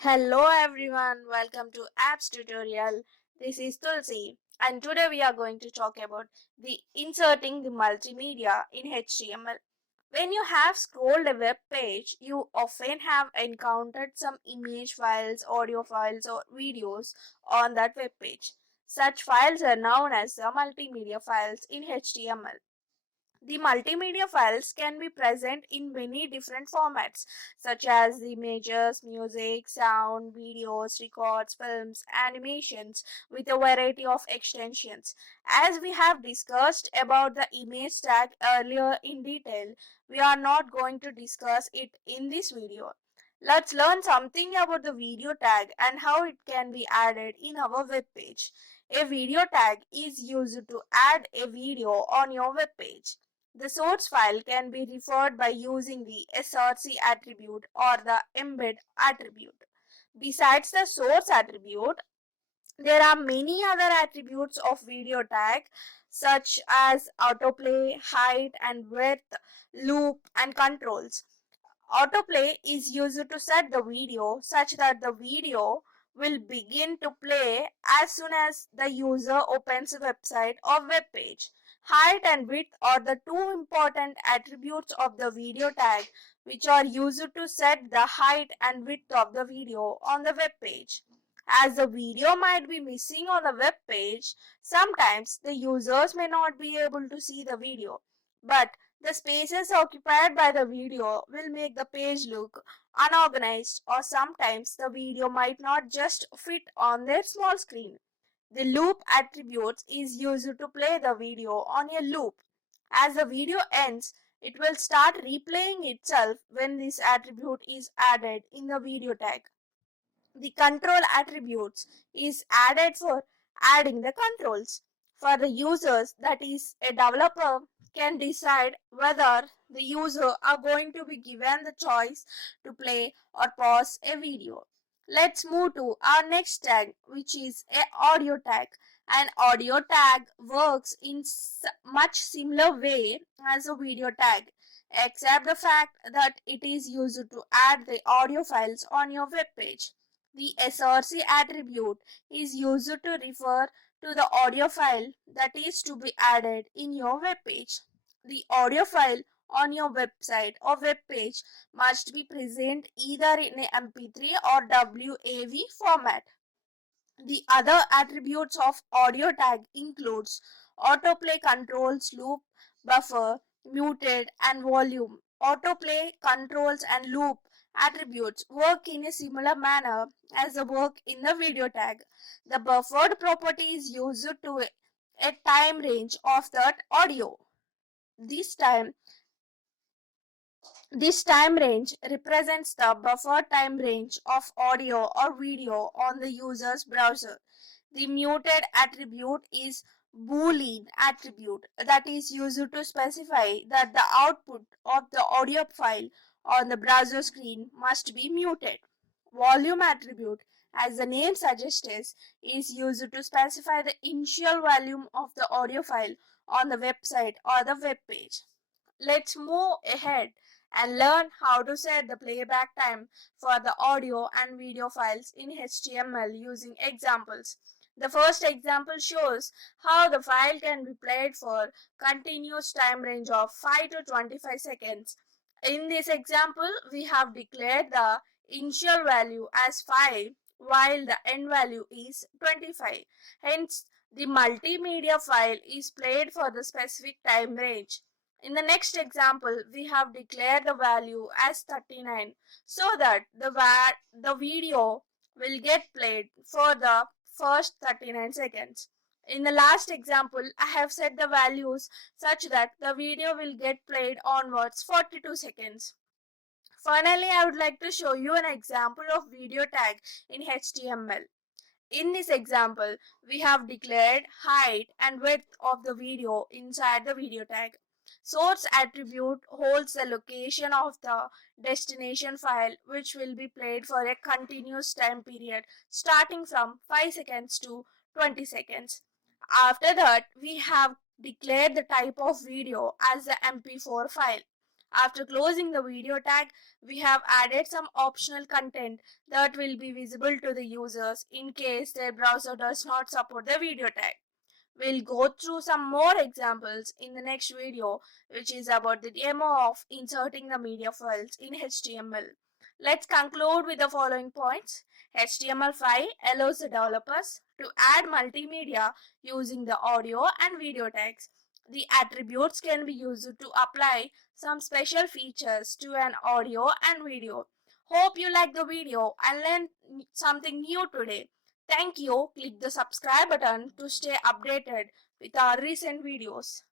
Hello everyone, welcome to Apps tutorial. This is Tulsi and today we are going to talk about the inserting the multimedia in HTML. When you have scrolled a web page, you often have encountered some image files, audio files or videos on that web page. Such files are known as the multimedia files in HTML. The multimedia files can be present in many different formats, such as images, music, sound, videos, records, films, animations, with a variety of extensions. As we have discussed about the image tag earlier in detail, we are not going to discuss it in this video. Let's learn something about the video tag and how it can be added in our web page. A video tag is used to add a video on your web page. The source file can be referred by using the src attribute or the embed attribute. Besides the source attribute, there are many other attributes of video tag such as autoplay, height and width, loop and controls. Autoplay is used to set the video such that the video will begin to play as soon as the user opens a website or web page. Height and width are the two important attributes of the video tag which are used to set the height and width of the video on the web page. As the video might be missing on the web page, sometimes the users may not be able to see the video. But the spaces occupied by the video will make the page look unorganized, or sometimes the video might not just fit on their small screen. The loop attribute is used to play the video on a loop. As the video ends, it will start replaying itself when this attribute is added in the video tag. The control attributes is added for adding the controls. For the users, that is a developer can decide whether the user are going to be given the choice to play or pause a video. Let's move to our next tag, which is a audio tag. An audio tag works in much similar way as a video tag, except the fact that it is used to add the audio files on your web page. The src attribute is used to refer to the audio file that is to be added in your web page. The audio file on your website or web page must be present either in a MP3 or WAV format. The other attributes of audio tag includes autoplay controls, loop, buffer, muted and volume. Autoplay controls and loop attributes work in a similar manner as the work in the video tag. The buffered property is used to a time range of that audio. This time this time range represents the buffer time range of audio or video on the user's browser. The muted attribute is Boolean attribute that is used to specify that the output of the audio file on the browser screen must be muted. Volume attribute, as the name suggests, is used to specify the initial volume of the audio file on the website or the web page. Let's move ahead and learn how to set the playback time for the audio and video files in HTML using examples. The first example shows how the file can be played for continuous time range of 5 to 25 seconds. In this example, we have declared the initial value as 5 while the end value is 25. Hence, the multimedia file is played for the specific time range. In the next example, we have declared the value as 39 so that the video will get played for the first 39 seconds. In the last example, I have set the values such that the video will get played onwards 42 seconds. Finally, I would like to show you an example of video tag in HTML. In this example, we have declared height and width of the video inside the video tag. Source attribute holds the location of the destination file which will be played for a continuous time period starting from 5 seconds to 20 seconds. After that, we have declared the type of video as the MP4 file. After closing the video tag, we have added some optional content that will be visible to the users in case their browser does not support the video tag. We'll go through some more examples in the next video, which is about the demo of inserting the media files in HTML. Let's conclude with the following points. HTML5 allows the developers to add multimedia using the audio and video tags. The attributes can be used to apply some special features to an audio and video. Hope you like the video and learned something new today. Thank you. Click the subscribe button to stay updated with our recent videos.